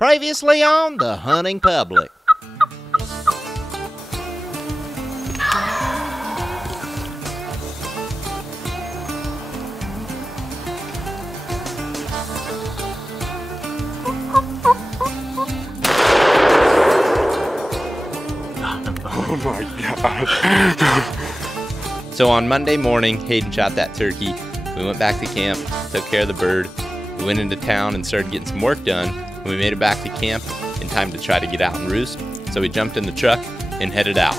Previously on The Hunting Public. Oh my god. So on Monday morning, Hayden shot that turkey. We went back to camp, took care of the bird. We went into town and started getting some work done. And we made it back to camp in time to try to get out and roost. So we jumped in the truck and headed out.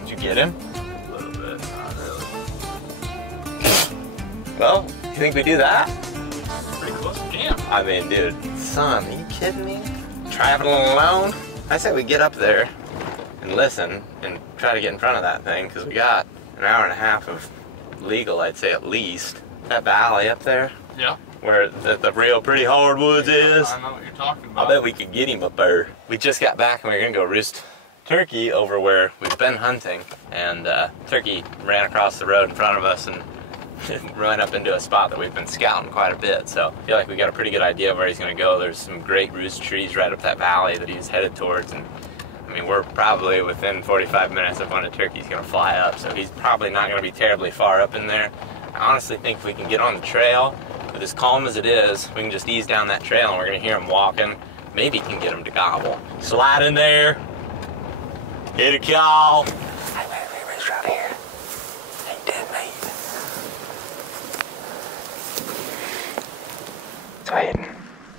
Did you get him? A little bit, not really. Well, you think we do that? Pretty close to camp. I mean, dude, son, are you kidding me? Traveling alone? I say we get up there and listen and try to get in front of that thing, because we got an hour and a half of legal, I'd say at least. That valley up there, Yeah. where the real pretty hardwoods is. I know what you're talking I about. bet we could get him up there. We just got back and we were gonna go roost turkey over where we've been hunting, and turkey ran across the road in front of us and ran up into a spot that we've been scouting quite a bit. So I feel like we got a pretty good idea of where he's gonna go. There's some great roost trees right up that valley that he's headed towards, and I mean, we're probably within 45 minutes of when a turkey's gonna fly up, so he's probably not gonna be terribly far up in there. I honestly think if we can get on the trail, with as calm as it is, we can just ease down that trail and we're gonna hear him walking. Maybe can get him to gobble. Slide in there. Hit a call. Hey, wait, right here. Hey, dead mate. So Hayden,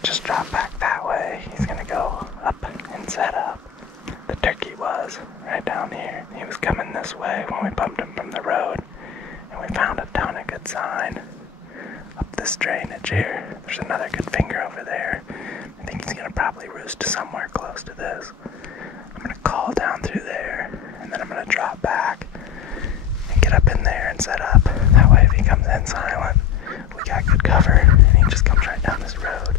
just drop back that way. He's gonna go up and set up. The turkey was right down here. He was coming this way when we bumped him from the road. And we found a ton of good sign up this drainage here. There's another good finger over there. I think he's gonna probably roost somewhere close to this. I'm gonna call down through there, and then I'm gonna drop back and get up in there and set up. That way if he comes in silent, we got good cover, and he just comes right down this road.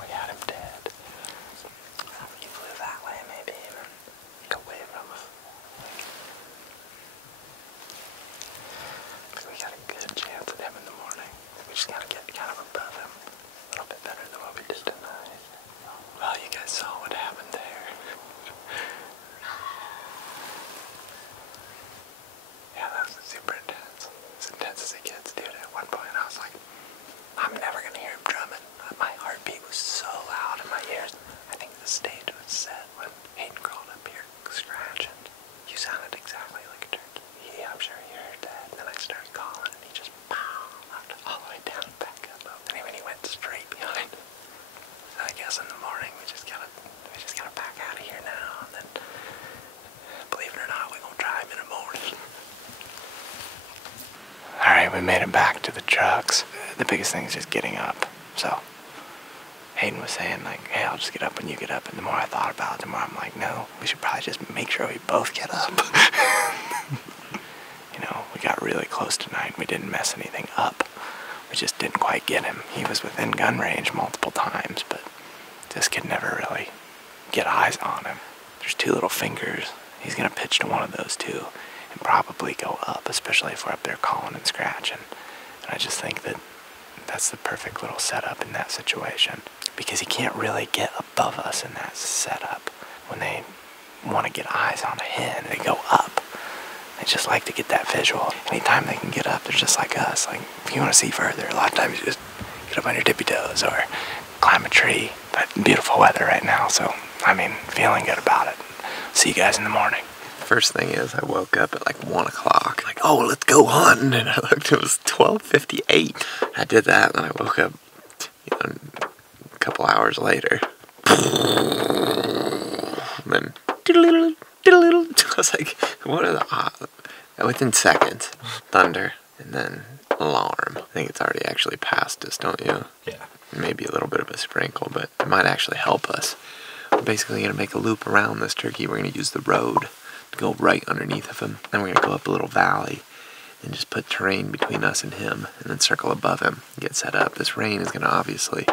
we had him dead. He flew that way, maybe even away from us. We got a good chance at him in the morning. We just gotta get kind of above him. A little bit better than what we did tonight. Well, you guys saw what happened there. Yeah, that was super intense. As intense as it gets, dude. At one point I was like, I'm never gonna hear him drumming. My heartbeat was so loud in my ears. I think the stage was set when Hayden crawled up here scratching. You sounded exactly like a turkey. Yeah, I'm sure he heard that. And then I started calling and he just popped all the way down and back up. And then he went straight behind. So I guess in the morning we just gotta back out of here now. And then, believe it or not, we're gonna try him in the morning. Alright, we made it back to the trucks. The biggest thing is just getting up. So Hayden was saying, like, hey, I'll just get up when you get up. And the more I thought about it, the more I'm like, no, we should probably just make sure we both get up. You know, we got really close tonight. We didn't mess anything up. We just didn't quite get him. He was within gun range multiple times, but just could never really get eyes on him. There's two little fingers. He's going to pitch to one of those two and probably go up, especially if we're up there calling and scratching. And I just think that that's the perfect little setup in that situation, because he can't really get above us in that setup. When they want to get eyes on a hen, they go up. They just like to get that visual. Anytime they can get up, they're just like us. Like, if you want to see further, a lot of times you just get up on your tippy toes or climb a tree. But beautiful weather right now, so I mean, feeling good about it. See you guys in the morning. First thing is, I woke up at like 1 o'clock. Like, oh, let's go hunting. And I looked, it was 12:58. I did that, and I woke up, you know, a couple hours later. And then, I was like, what are the odds? Within seconds, thunder, and then alarm. I think it's already actually passed us, don't you? Yeah. Maybe a little bit of a sprinkle, but it might actually help us. We're basically going to make a loop around this turkey. We're going to use the road to go right underneath of him. Then we're going to go up a little valley and just put terrain between us and him, and then circle above him and get set up. This rain is going to obviously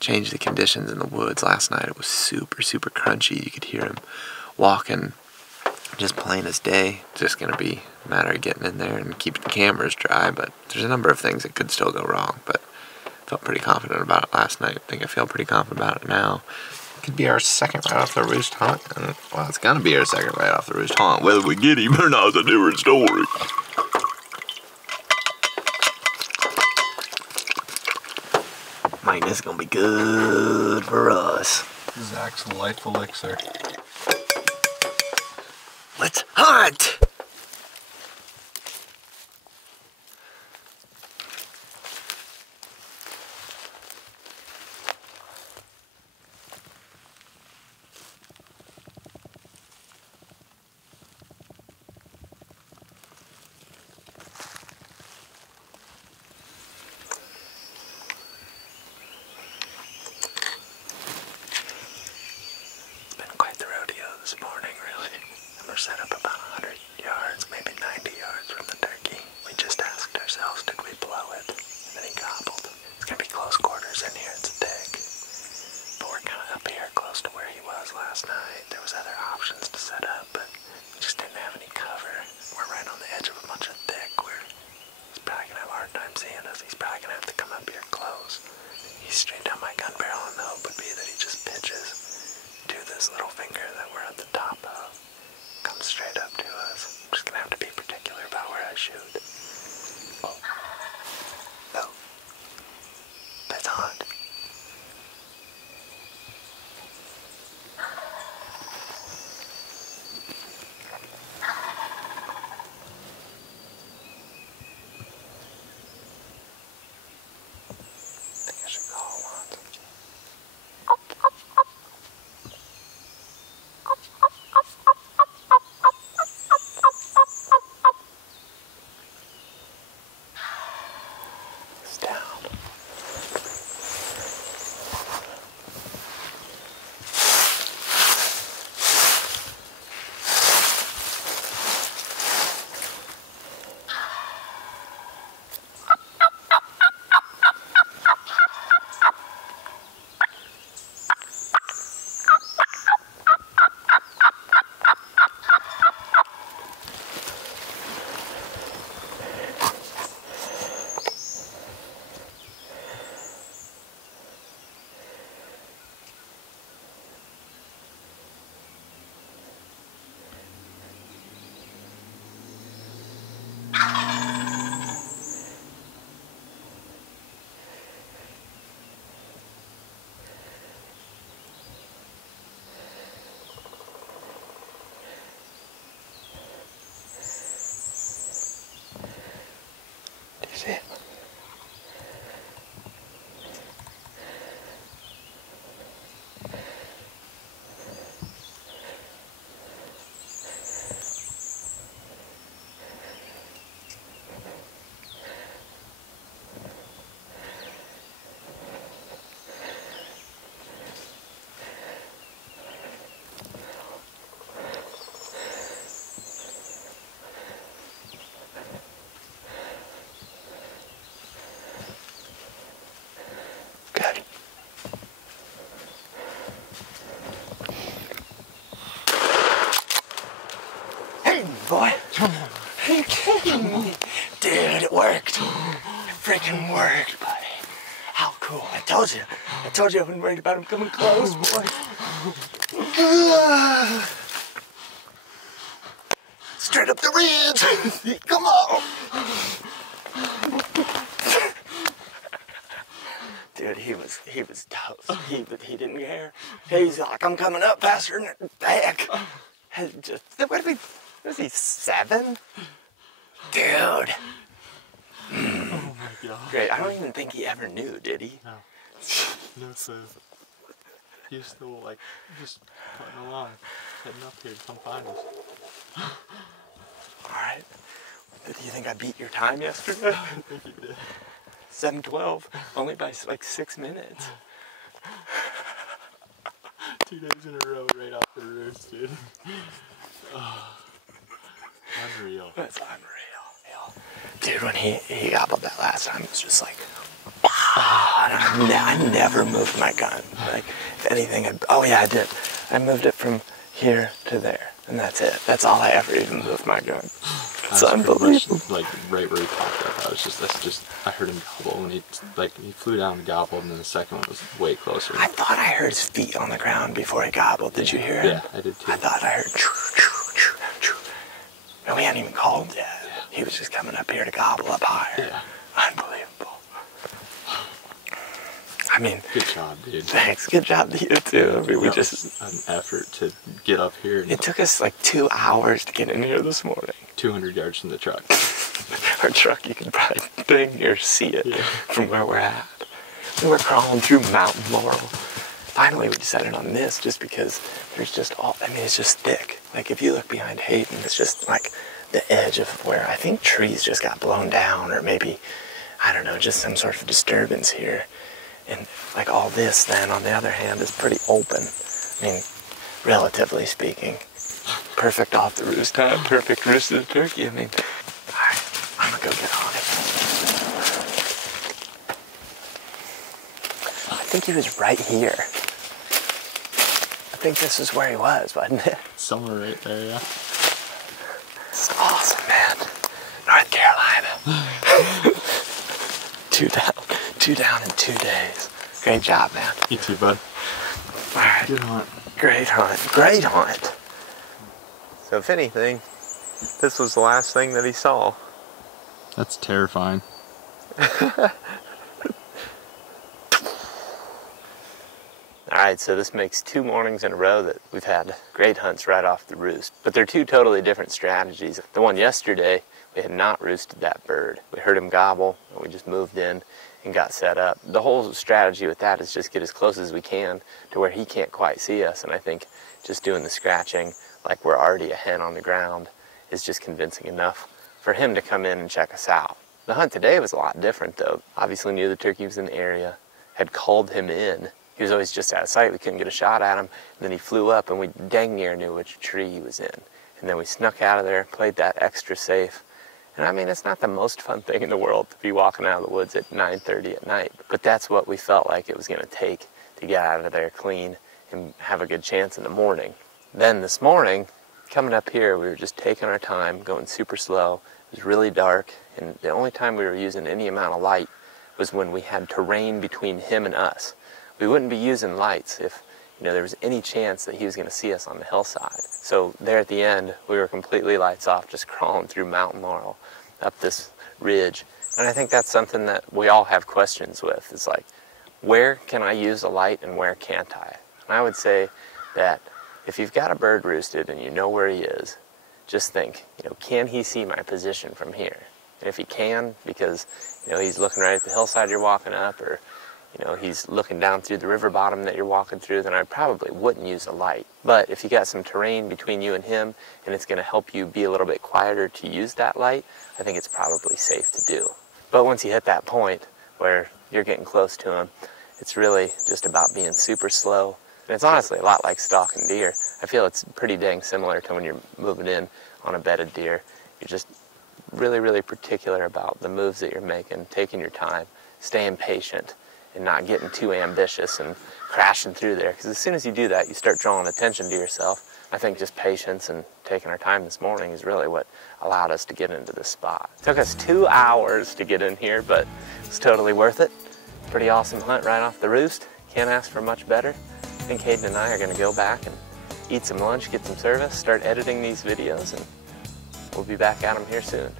change the conditions in the woods. Last night it was super, super crunchy. You could hear him walking just plain as day. It's just going to be a matter of getting in there and keeping the cameras dry, but there's a number of things that could still go wrong, but I felt pretty confident about it last night. I think I feel pretty confident about it now. Could be our second right off the roost hunt. And, well, it's gonna be our second right off the roost hunt. Whether we get him or not is a different story. Man, this is gonna be good for us. Zach's life elixir. Let's hunt! This morning, really. And we're set up about 100 yards, maybe 90 yards from the turkey. We just asked ourselves, did we blow it? And then he gobbled. It's gonna be close quarters in here, it's thick. But we're kind of up here close to where he was last night. There was other options to set up, but we just didn't have any cover. We're right on the edge of a bunch of thick where he's probably gonna have a hard time seeing us. He's probably gonna have to come up here close. He's straight down my gun barrel, and the hope would be that he just pitches to this little finger that we're at the top of. Comes straight up to us. I'm just gonna have to be particular about where I shoot. Oh. Oh. That's hot. I think I should call once. fucking worked, buddy. How cool. I told you I wasn't worried about him coming close, boy. Straight up the ridge. Come on. Dude, he was toast. He didn't care. He's like, I'm coming up faster than the heck. What was he, 7? Dude. Oh my God. Great. I don't even think he ever knew, did he? No. No clue. He was still like just putting along, heading up here to come find us. Alright. Do you think I beat your time yesterday? I think you did. 7:12, only by like 6 minutes. 2 days in a row right off the roost, dude. Oh, unreal. That's unreal. Dude, when he gobbled that last time, it was just like, I never moved my gun. Like, if anything, I did. I moved it from here to there, and that's it. That's all I ever even moved my gun. It's unbelievable. Much, like right where he popped up, I heard him gobble when he flew down and gobbled, and then the second one was way closer. I thought I heard his feet on the ground before he gobbled. Did you hear him? Yeah, I did too. I thought I heard choo, choo, choo, choo. And we hadn't even called yet. Yeah. He was just coming up here to gobble up higher. Yeah. Unbelievable. I mean, good job, dude. Thanks. Good job to you too. I mean, we just an effort to get up here. It took us like 2 hours to get in here this morning. 200 yards from the truck. Our truck, you can probably dang near see it from where we're at. We were crawling through Mountain Laurel. Finally, we decided on this just because there's just it's just thick. Like if you look behind Hayden, it's just like the edge of where I think trees just got blown down, or maybe, I don't know, just some sort of disturbance here. And like all this then, on the other hand, is pretty open. I mean, relatively speaking. Perfect off the roost, huh? Perfect roosted turkey. I mean, alright, I'm gonna go get on it. I think he was right here. I think this is where he was, wasn't it? Somewhere right there, yeah. It's awesome, man. North Carolina. 2 down in 2 days. Great job, man. You too, bud. Alright. Good hunt. Great hunt. Great hunt. So if anything, this was the last thing that he saw. That's terrifying. Alright, so this makes 2 mornings in a row that we've had great hunts right off the roost. But they're 2 totally different strategies. The one yesterday, we had not roosted that bird. We heard him gobble, and we just moved in and got set up. The whole strategy with that is just get as close as we can to where he can't quite see us. And I think just doing the scratching, like we're already a hen on the ground, is just convincing enough for him to come in and check us out. The hunt today was a lot different though. Obviously knew the turkey was in the area, had called him in. He was always just out of sight. We couldn't get a shot at him. And then he flew up and we dang near knew which tree he was in. And then we snuck out of there, played that extra safe. And I mean, it's not the most fun thing in the world to be walking out of the woods at 9:30 at night. But that's what we felt like it was going to take to get out of there clean and have a good chance in the morning. Then this morning, coming up here, we were just taking our time, going super slow. It was really dark, and the only time we were using any amount of light was when we had terrain between him and us. We wouldn't be using lights if there was any chance that he was going to see us on the hillside. So there at the end, we were completely lights off, just crawling through Mountain Laurel up this ridge. And I think that's something that we all have questions with. It's like, where can I use a light and where can't I? And I would say that if you've got a bird roosted and you know where he is, just think, can he see my position from here? And if he can, because he's looking right at the hillside you're walking up, or he's looking down through the river bottom that you're walking through, then I probably wouldn't use a light. But if you got some terrain between you and him, and it's going to help you be a little bit quieter to use that light, I think it's probably safe to do. But once you hit that point where you're getting close to him, it's really just about being super slow. And it's honestly a lot like stalking deer. I feel it's pretty dang similar to when you're moving in on a bedded deer. You're just really, really particular about the moves that you're making, taking your time, staying patient, and not getting too ambitious and crashing through there. Because as soon as you do that, you start drawing attention to yourself. I think just patience and taking our time this morning is really what allowed us to get into this spot. It took us 2 hours to get in here, but it's totally worth it. Pretty awesome hunt right off the roost. Can't ask for much better. I think Hayden and I are gonna go back and eat some lunch, get some service, start editing these videos, and we'll be back at them here soon.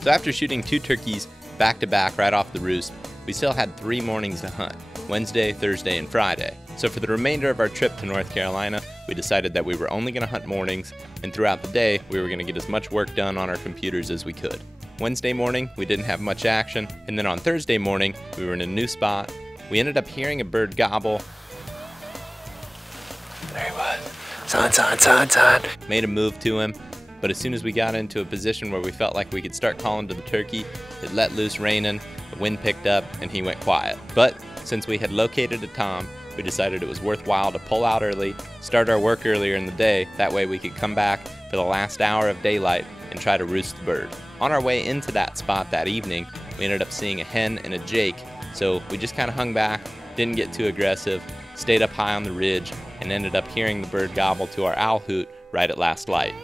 So after shooting 2 turkeys back to back right off the roost, we still had 3 mornings to hunt, Wednesday, Thursday, and Friday. So for the remainder of our trip to North Carolina, we decided that we were only gonna hunt mornings, and throughout the day, we were gonna get as much work done on our computers as we could. Wednesday morning, we didn't have much action, and then on Thursday morning, we were in a new spot. We ended up hearing a bird gobble. There he was. Son. Made a move to him, but as soon as we got into a position where we felt like we could start calling to the turkey, it let loose raining, the wind picked up, and he went quiet. But since we had located a tom, we decided it was worthwhile to pull out early, start our work earlier in the day, that way we could come back for the last hour of daylight and try to roost the bird. On our way into that spot that evening, we ended up seeing a hen and a jake, so we just kind of hung back, didn't get too aggressive, stayed up high on the ridge, and ended up hearing the bird gobble to our owl hoot right at last light.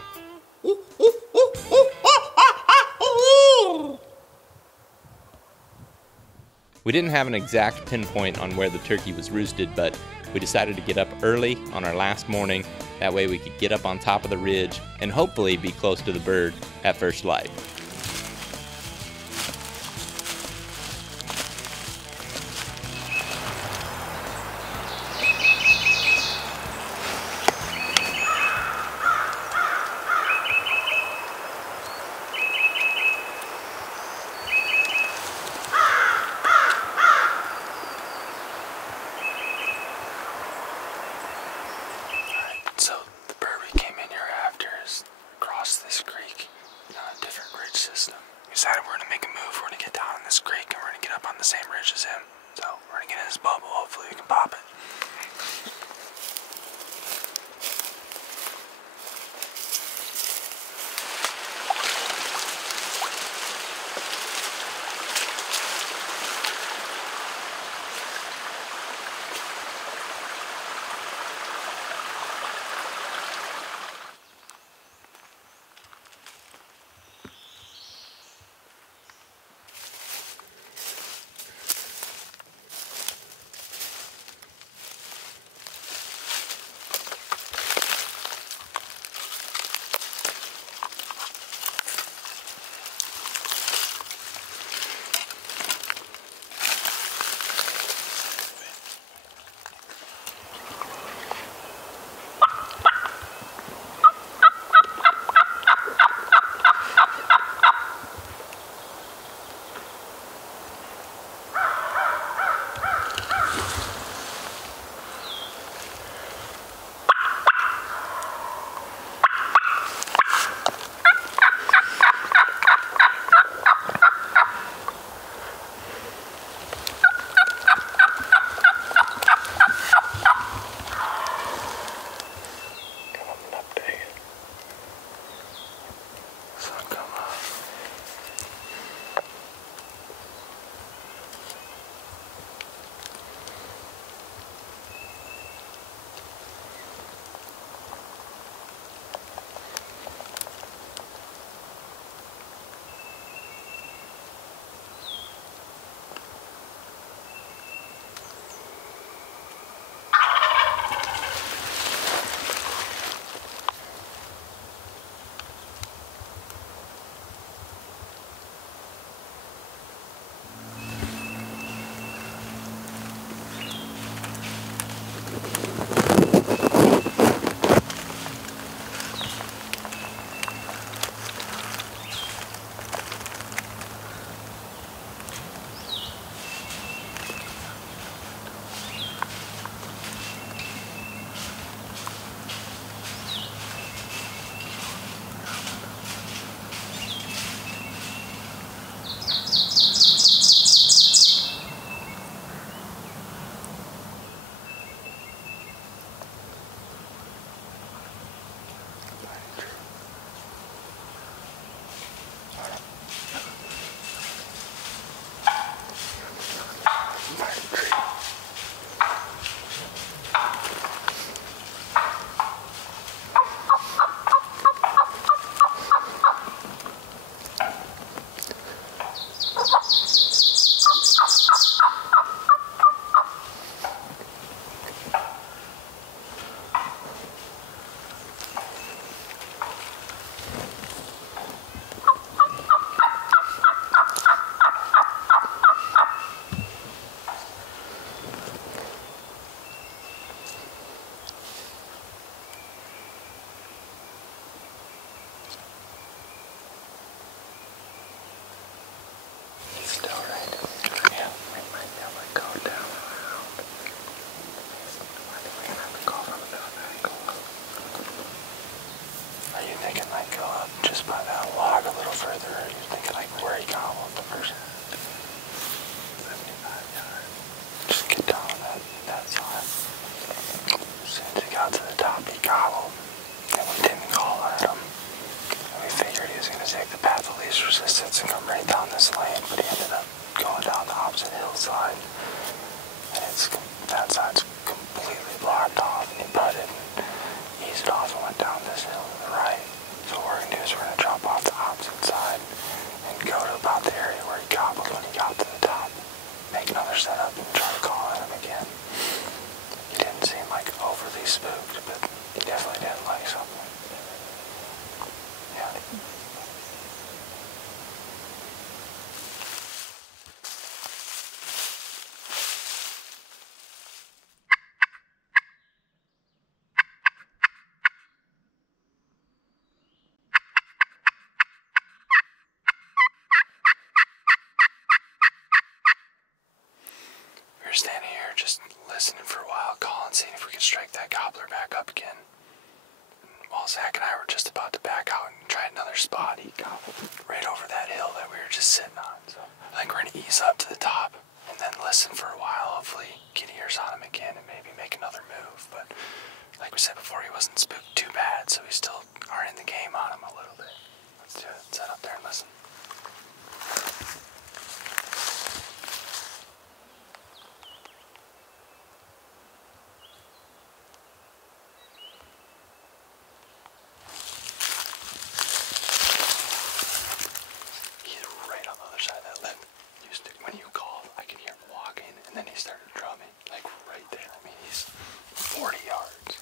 We didn't have an exact pinpoint on where the turkey was roosted, but we decided to get up early on our last morning. That way we could get up on top of the ridge and hopefully be close to the bird at first light. So the bird we came in here after is across this creek on a different ridge system. We decided we're gonna make a move. We're gonna get down in this creek and we're gonna get up on the same ridge as him. So we're gonna get in his bubble. Hopefully we can pop it. soon as we got to the top, he gobbled, and we didn't call at him. And we figured he was going to take the path of least resistance and come right down this lane, but he ended up going down the opposite hillside. And that side's completely blocked off, and he putted and eased off and went down this hill to the right. So what we're going to do is we're going to drop off the opposite side and go to about the area where he gobbled when he got to the top. Make another setup and try to call at him again. He didn't seem like overly spooked, but he definitely didn't like something. Yeah. We were standing here just listening for a while, calling, seeing if we could strike that gobbler back up again. And while Zach and I were just about to back out and try another spot, he gobbled right over that hill that we were just sitting on. So I think we're going to ease up to the top and then listen for a while, hopefully get ears on him again and maybe make another move. But like we said before, he wasn't spooked too bad, so we still are in the game on him a little bit. Let's do it. Set up there and listen. When you called, I could hear him walking, and then he started drumming, like right there. I mean, he's 40 yards.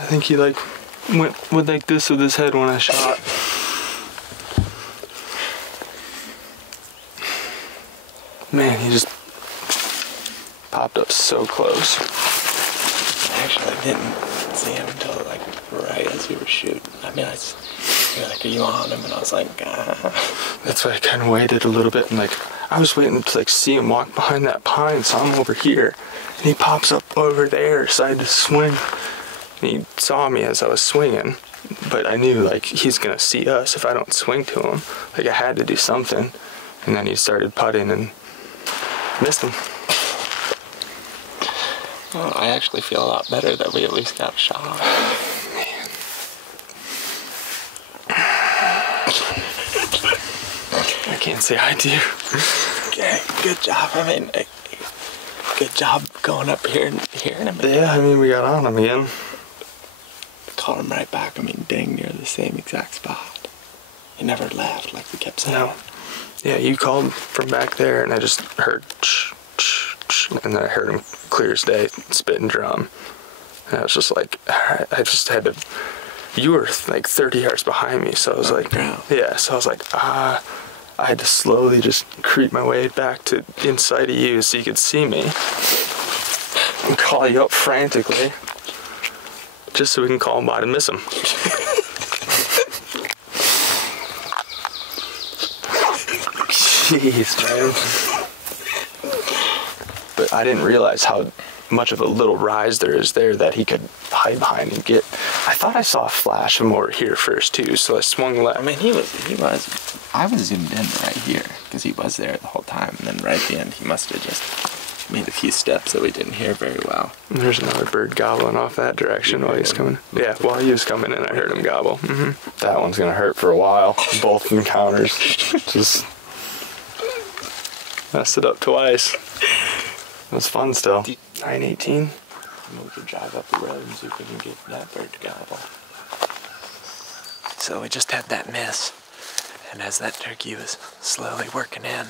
I think he like went like this with his head when I shot. Man, he just popped up so close. I actually didn't see him until like right as we were shooting. I mean, you're like, are you on him? And I was like, ah. That's why I kind of waited a little bit and like, I was waiting to like see him walk behind that pine, so I'm over here. And he pops up over there, decided to swing. And he saw me as I was swinging, but I knew like he's gonna see us if I don't swing to him. Like I had to do something. And then he started putting and missed him. Well, I actually feel a lot better that we at least got a shot. Man. I can't say I do. Okay, good job. I mean, good job going up here and hearing him. Yeah, I mean, we got on him again. Caught him right back. I mean, dang near the same exact spot. He never left, like we kept saying. No. Yeah, you called from back there, and I just heard ch, ch, ch. bush, and then I heard him clear as day spit and drum. And I was just like, I just had to, you were like 30 yards behind me, so I was like, yeah, so I was like, I had to slowly just creep my way back to inside of you so you could see me and call you up frantically just so we can call him by to miss him. Jeez, man. But I didn't realize how much of a little rise there is there that he could hide behind and get. I thought I saw a flash of him over here first too, so I swung left. I mean, I was zoomed in right here because he was there the whole time, and then right at the end he must have just made a few steps that we didn't hear very well. And there's another bird gobbling off that direction while he's coming. Yeah, while he was coming in, I heard him gobble. That one's gonna hurt for a while. Both encounters just messed it up twice. It was fun still. 9:18. We could drive up the road and see if we can get that bird to gobble. So we just had that miss, and as that turkey was slowly working in,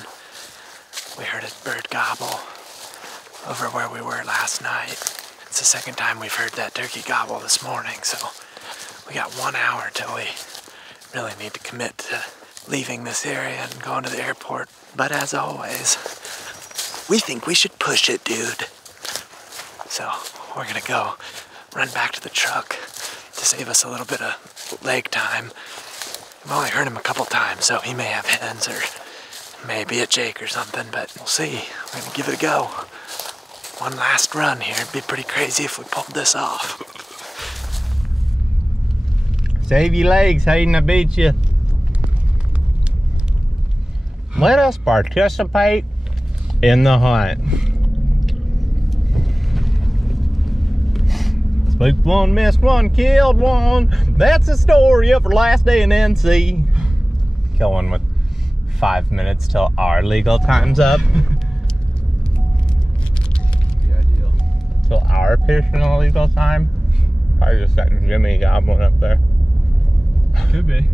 we heard a bird gobble over where we were last night. It's the second time we've heard that turkey gobble this morning, so we got 1 hour till we really need to commit to leaving this area and going to the airport. But as always, we think we should push it, dude. So we're gonna go run back to the truck to save us a little bit of leg time. We've only heard him a couple times, so he may have hens or maybe a Jake or something, but we'll see. We're gonna give it a go. One last run here. It'd be pretty crazy if we pulled this off. Save your legs, Hayden, I beat you. Let us participate in the hunt. Spooked one, missed one, killed one. That's the story of our last day in NC. Kill one with 5 minutes till our legal time's up. The ideal. Till our personal legal time. Probably just letting Jimmy gobbling up there. Could be.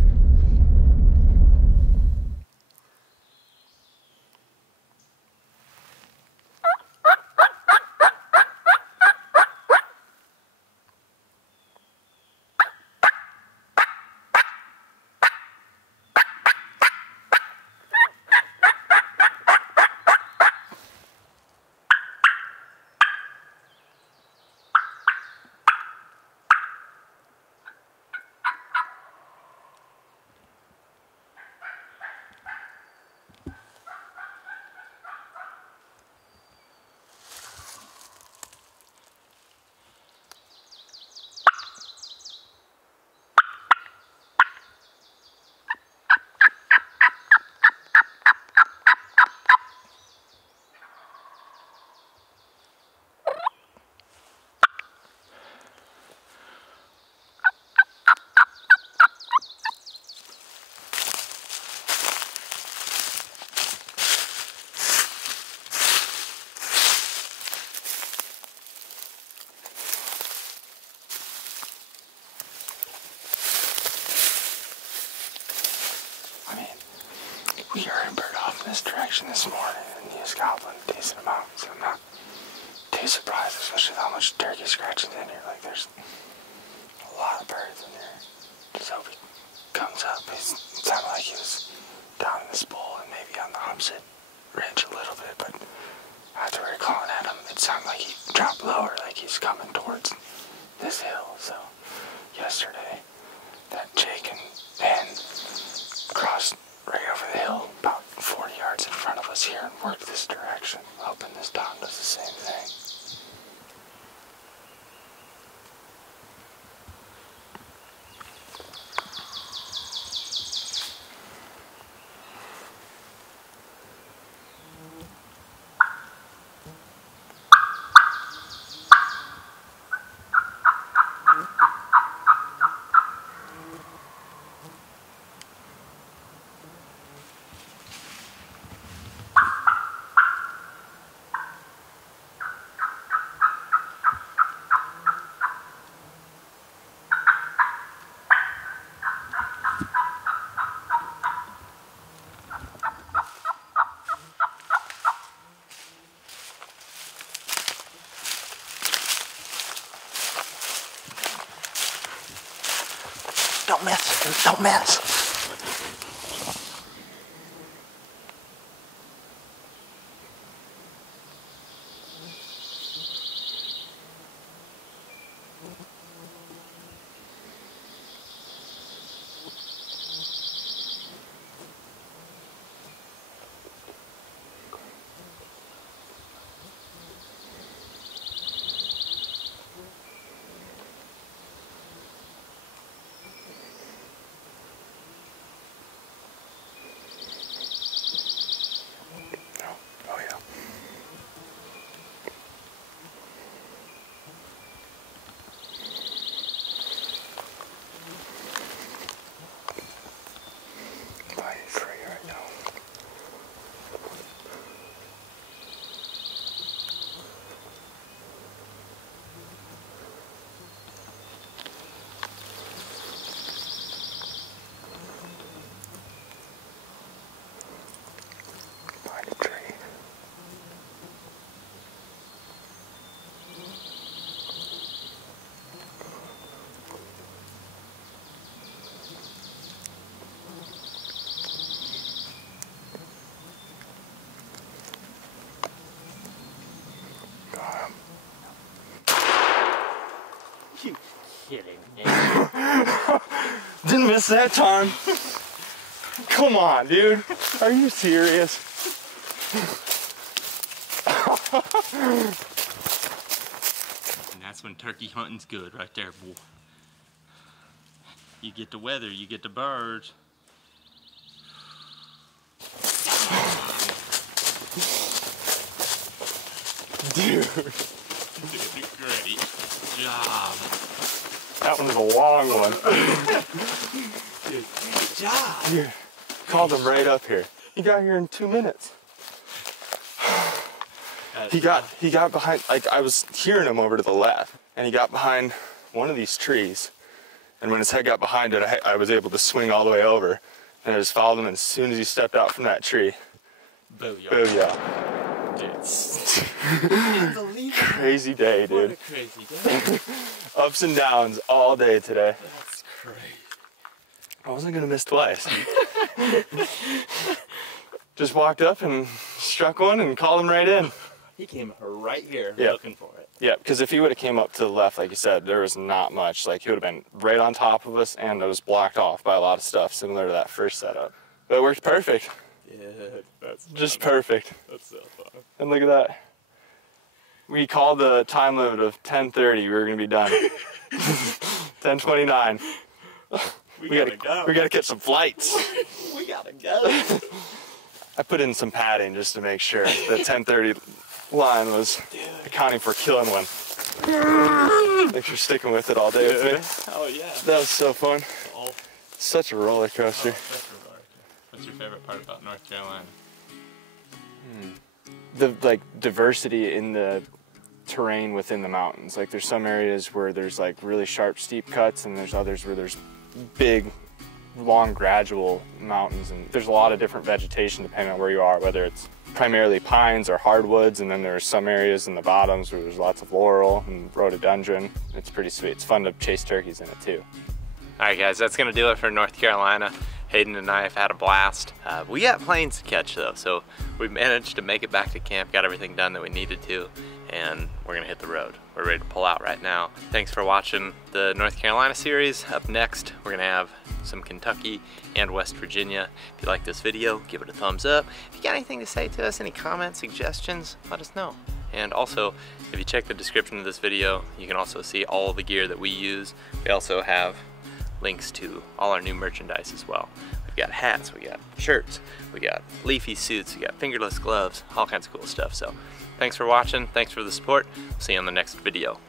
We heard a bird off in this direction this morning, and he was gobbling a decent amount, so I'm not too surprised, especially how much turkey scratching's in here. Like, there's a lot of birds in here. So he comes up, it sounded like he was down in this bowl and maybe on the opposite ridge a little bit, but after we were calling at him, it sounded like he dropped lower, like he's coming towards this hill. So yesterday, that Jake and Ben crossed right over the hill, about 40 yards in front of us here, and worked this direction, hoping this Don does the same thing. Don't miss. Don't miss. You kidding me? Didn't miss that time. Come on, dude. Are you serious? And that's when turkey hunting's good right there, boy. You get the weather, you get the birds. Dude. Great job. That one's a long one. Dude, good job. Dude, called him right up here. He got here in 2 minutes. He got behind, like I was hearing him over to the left, and he got behind one of these trees. And when his head got behind it, I was able to swing all the way over. And I just followed him, and as soon as he stepped out from that tree, booyah. booyah. Crazy day, dude. What a crazy day. Ups and downs all day today. That's crazy. I wasn't gonna miss twice. Just walked up and struck one and called him right in. He came right here Yep. looking for it. Yeah, because if he would have came up to the left, like you said, there was not much. Like he would have been right on top of us, and it was blocked off by a lot of stuff, similar to that first setup. But it worked perfect. Dude, that's Just fun. perfect. That's so fun. And look at that. We called the time limit of 10:30. We were gonna be done. 10:29. We gotta go. We gotta catch some flights. We gotta go. I put in some padding just to make sure the 10:30 line was accounting for killing one. Thanks for sticking with it all day with me. Oh yeah. That was so fun. Oh, Such a roller coaster. what's your favorite part about North Carolina? The like diversity in the terrain within the mountains. Like there's some areas where there's like really sharp steep cuts, and there's others where there's big long gradual mountains, and there's a lot of different vegetation depending on where you are, whether it's primarily pines or hardwoods, and then there's some areas in the bottoms where there's lots of laurel and rhododendron. It's pretty sweet. It's fun to chase turkeys in it too. Alright guys, that's gonna do it for North Carolina. Hayden and I have had a blast. We got planes to catch though, so we managed to make it back to camp, got everything done that we needed to, and we're gonna hit the road. We're ready to pull out right now. Thanks for watching the North Carolina series. Up next, we're gonna have some Kentucky and West Virginia. If you like this video, give it a thumbs up. If you got anything to say to us, any comments, suggestions, let us know. And also, if you check the description of this video, you can also see all the gear that we use. We also have links to all our new merchandise as well. We've got hats, we got shirts, we got leafy suits, we got fingerless gloves, all kinds of cool stuff. So thanks for watching, thanks for the support. See you on the next video.